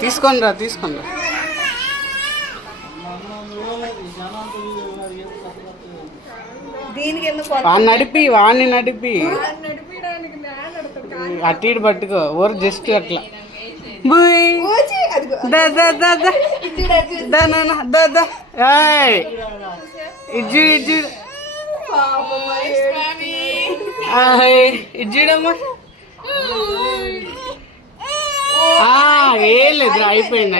తీసుకొనిరా వాడిని నడిపి అటు ఇటు పట్టుకో ఊరు జస్ట్ అట్లా ఇజ్జు ఇజ్జుడమ్మా ఏం లేదు అయిపోయింది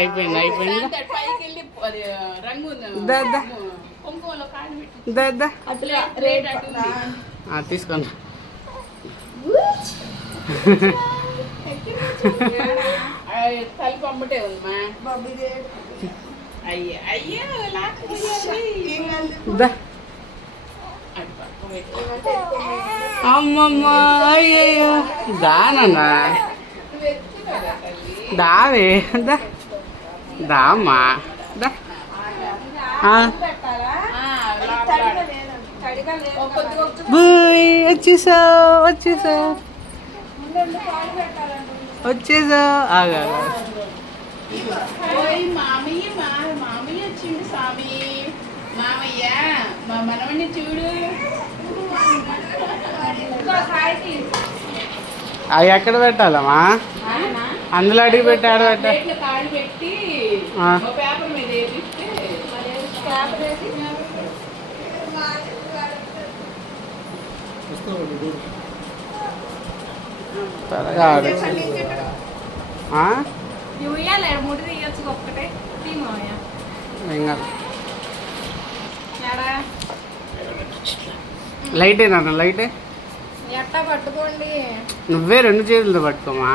తీసుకోండి అమ్మమ్మ అయ్యయ్యో దానన్నా దావే దామ్మా వచ్చేసావు ఆగా మామయ్య వచ్చింది స్వామి మామయ్య మా మనవణ్ణి చూడు. అవి ఎక్కడ పెట్టాలమ్మా? అందులో అడిగి పెట్టి ఆడ పెట్టి పేపర్ మీద త్వరగా ఆడు. లైటే నాన్న లైటే ఎట్టా పట్టుకోండి. నువ్వే రెండు చేతులతో పట్టుకోమా.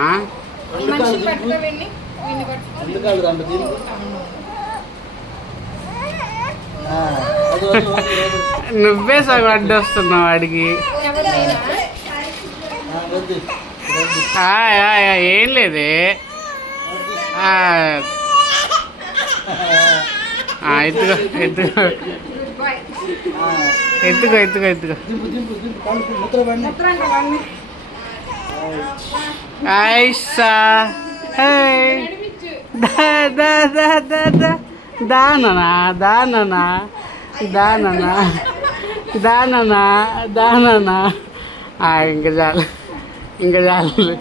నువ్వే సగం అడ్డు వస్తున్నావు వాడికి. ఏం లేదే ఎత్తుకో ఎత్తుకో ఎత్తుకో ఎత్తుకో ఎత్తుకో. ఐసా దాననా దాననా దాననా దాననా దాననా. ఇంకా చాలు ఇంకా చాలు.